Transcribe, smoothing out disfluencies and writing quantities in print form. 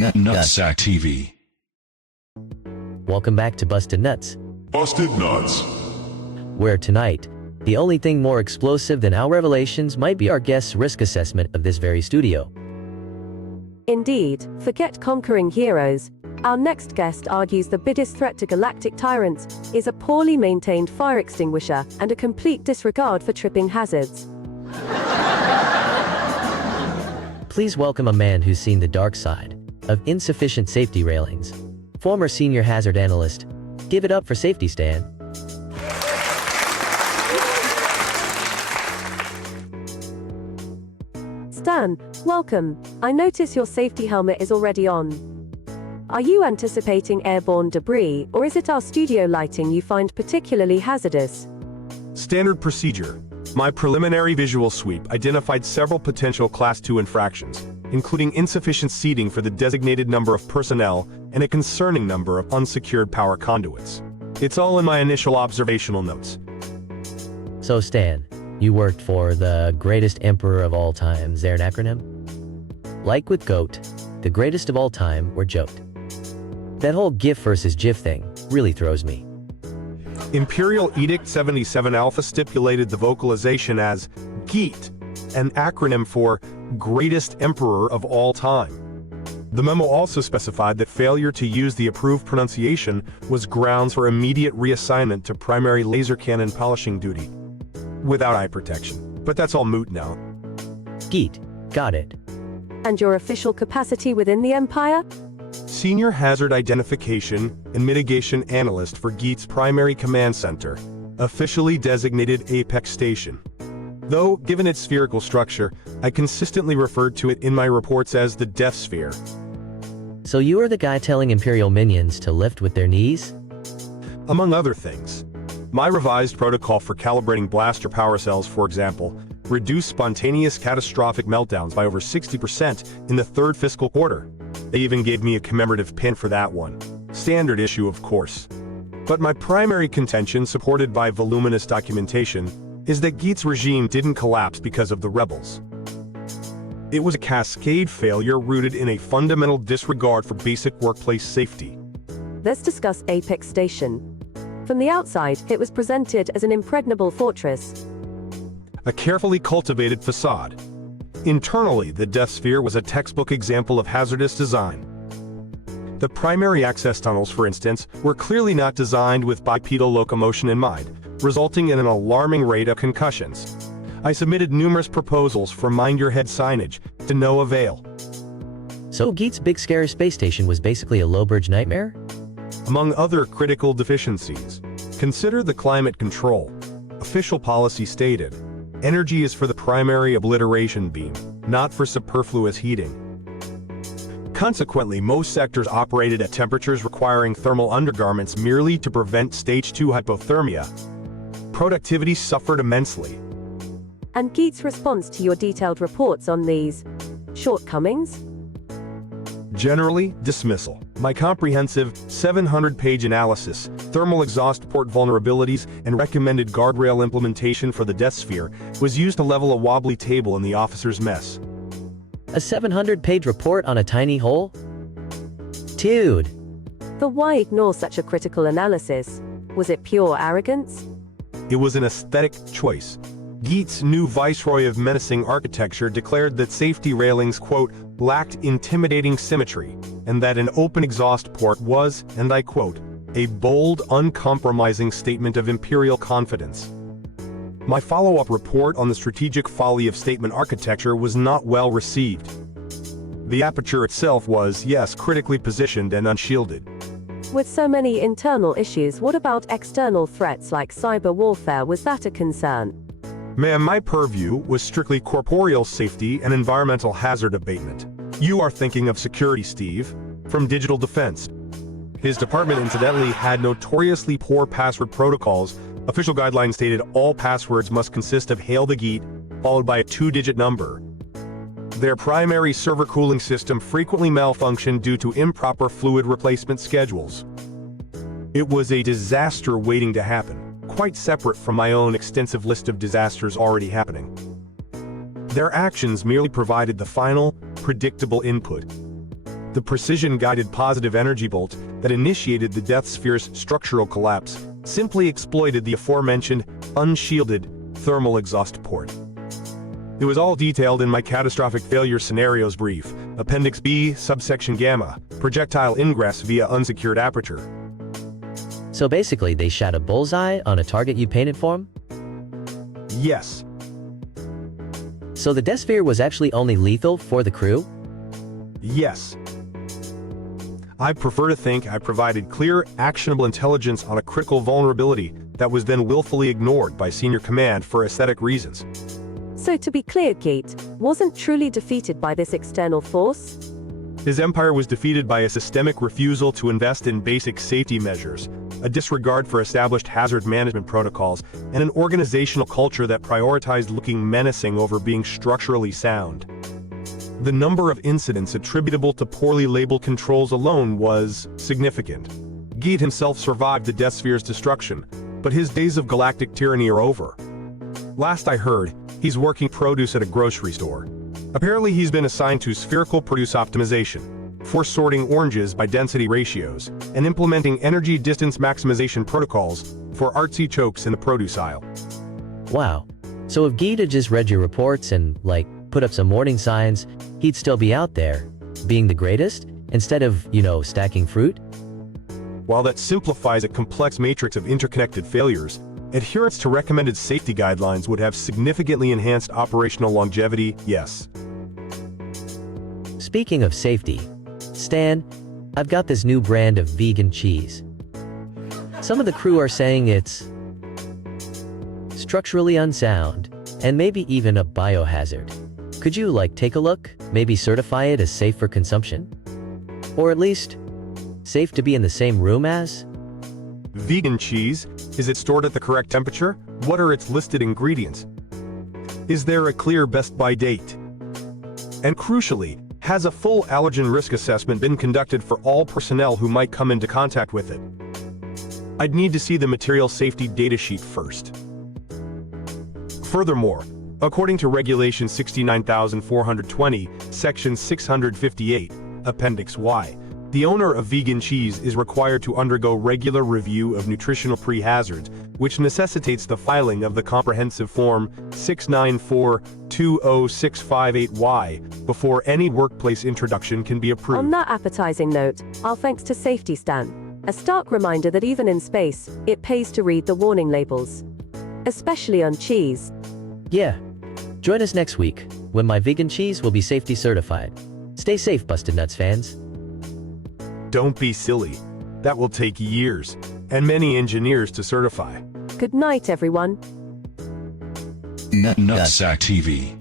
Nutsack TV. Welcome back to Busted Nuts, Busted Nuts. where tonight, the only thing more explosive than our revelations might be our guest's risk assessment of this very studio. Indeed, forget conquering heroes. Our next guest argues the biggest threat to galactic tyrants is a poorly maintained fire extinguisher and a complete disregard for tripping hazards. Please welcome a man who's seen the dark side of insufficient safety railings. Former senior hazard analyst. Give it up for Safety Stan. Stan, welcome. I notice your safety helmet is already on. Are you anticipating airborne debris, or is it our studio lighting you find particularly hazardous? Standard procedure. My preliminary visual sweep identified several potential Class 2 infractions, including insufficient seating for the designated number of personnel and a concerning number of unsecured power conduits. It's all in my initial observational notes. So Stan, you worked for the greatest emperor of all time. Is there an acronym? Like with GOAT, the greatest of all time, or JOTE. That whole GIF versus GIF thing really throws me. Imperial Edict 77 Alpha stipulated the vocalization as GEAT, an acronym for Greatest Emperor of All Time. The memo also specified that failure to use the approved pronunciation was grounds for immediate reassignment to primary laser cannon polishing duty, without eye protection. But that's all moot now. GEAT. Got it. And your official capacity within the Empire? Senior Hazard Identification and Mitigation Analyst for GEAT's Primary Command Center, officially designated Apex Station. Though, given its spherical structure, I consistently referred to it in my reports as the Death Sphere. So you are the guy telling Imperial minions to lift with their knees? Among other things. My revised protocol for calibrating blaster power cells, for example, reduced spontaneous catastrophic meltdowns by over 60% in the third fiscal quarter. They even gave me a commemorative pin for that one. Standard issue, of course. But my primary contention, supported by voluminous documentation, is that GEAT's regime didn't collapse because of the rebels. It was a cascade failure rooted in a fundamental disregard for basic workplace safety. Let's discuss Apex Station. From the outside, it was presented as an impregnable fortress. A carefully cultivated facade. Internally, the Death Sphere was a textbook example of hazardous design. The primary access tunnels, for instance, were clearly not designed with bipedal locomotion in mind, resulting in an alarming rate of concussions. I submitted numerous proposals for mind-your-head signage, to no avail. So GEAT's big scary space station was basically a low-bridge nightmare? Among other critical deficiencies, consider the climate control. Official policy stated, energy is for the primary obliteration beam, not for superfluous heating. Consequently, most sectors operated at temperatures requiring thermal undergarments merely to prevent stage 2 hypothermia. Productivity suffered immensely. And GEAT's response to your detailed reports on these shortcomings? Generally, dismissal. My comprehensive, 700-page analysis, thermal exhaust port vulnerabilities, and recommended guardrail implementation for the Death Sphere was used to level a wobbly table in the officer's mess. A 700-page report on a tiny hole? Dude. But why ignore such a critical analysis? Was it pure arrogance? It was an aesthetic choice. GEAT's new Viceroy of Menacing Architecture declared that safety railings, quote, lacked intimidating symmetry, and that an open exhaust port was, and I quote, a bold, uncompromising statement of imperial confidence. My follow-up report on the strategic folly of statement architecture was not well received. The aperture itself was, yes, critically positioned and unshielded. With so many internal issues, what about external threats like cyber warfare? Was that a concern? Ma'am, my purview was strictly corporeal safety and environmental hazard abatement. You are thinking of security, Steve, from Digital Defense. His department incidentally had notoriously poor password protocols. Official guidelines stated all passwords must consist of Hail the GEAT, followed by a 2-digit number. Their primary server cooling system frequently malfunctioned due to improper fluid replacement schedules. It was a disaster waiting to happen, quite separate from my own extensive list of disasters already happening. Their actions merely provided the final, predictable input. The precision-guided positive energy bolt that initiated the Death Sphere's structural collapse simply exploited the aforementioned, unshielded, thermal exhaust port. It was all detailed in my catastrophic failure scenarios brief, Appendix B, subsection Gamma, projectile ingress via unsecured aperture. So basically, they shot a bullseye on a target you painted for them? Yes. So the Death Sphere was actually only lethal for the crew? Yes. I prefer to think I provided clear, actionable intelligence on a critical vulnerability that was then willfully ignored by senior command for aesthetic reasons. So to be clear, Geet wasn't truly defeated by this external force? His empire was defeated by a systemic refusal to invest in basic safety measures, a disregard for established hazard management protocols, and an organizational culture that prioritized looking menacing over being structurally sound. The number of incidents attributable to poorly labeled controls alone was significant. Geet himself survived the Death Sphere's destruction, but his days of galactic tyranny are over. Last I heard, he's working produce at a grocery store. Apparently he's been assigned to spherical produce optimization, for sorting oranges by density ratios, and implementing energy distance maximization protocols for artsy chokes in the produce aisle. Wow. So if Geet had just read your reports and, put up some warning signs, he'd still be out there, being the greatest, instead of, stacking fruit? While that simplifies a complex matrix of interconnected failures, adherence to recommended safety guidelines would have significantly enhanced operational longevity, yes. Speaking of safety, Stan, I've got this new brand of vegan cheese. Some of the crew are saying it's structurally unsound, and maybe even a biohazard. Could you, take a look, maybe certify it as safe for consumption? Or at least, safe to be in the same room as? Vegan cheese, is it stored at the correct temperature? What are its listed ingredients? Is there a clear best by date? And crucially, has a full allergen risk assessment been conducted for all personnel who might come into contact with it? I'd need to see the material safety datasheet first. Furthermore, according to Regulation 69420, Section 658, Appendix Y, the owner of vegan cheese is required to undergo regular review of nutritional pre-hazards, which necessitates the filing of the comprehensive form 694-20658Y before any workplace introduction can be approved. On that appetizing note, our thanks to Safety Stan. A stark reminder that even in space, it pays to read the warning labels. Especially on cheese. Yeah. Join us next week, when my vegan cheese will be safety certified. Stay safe, Busted Nuts fans. Don't be silly. That will take years, and many engineers to certify. Good night, everyone. Nutsack TV.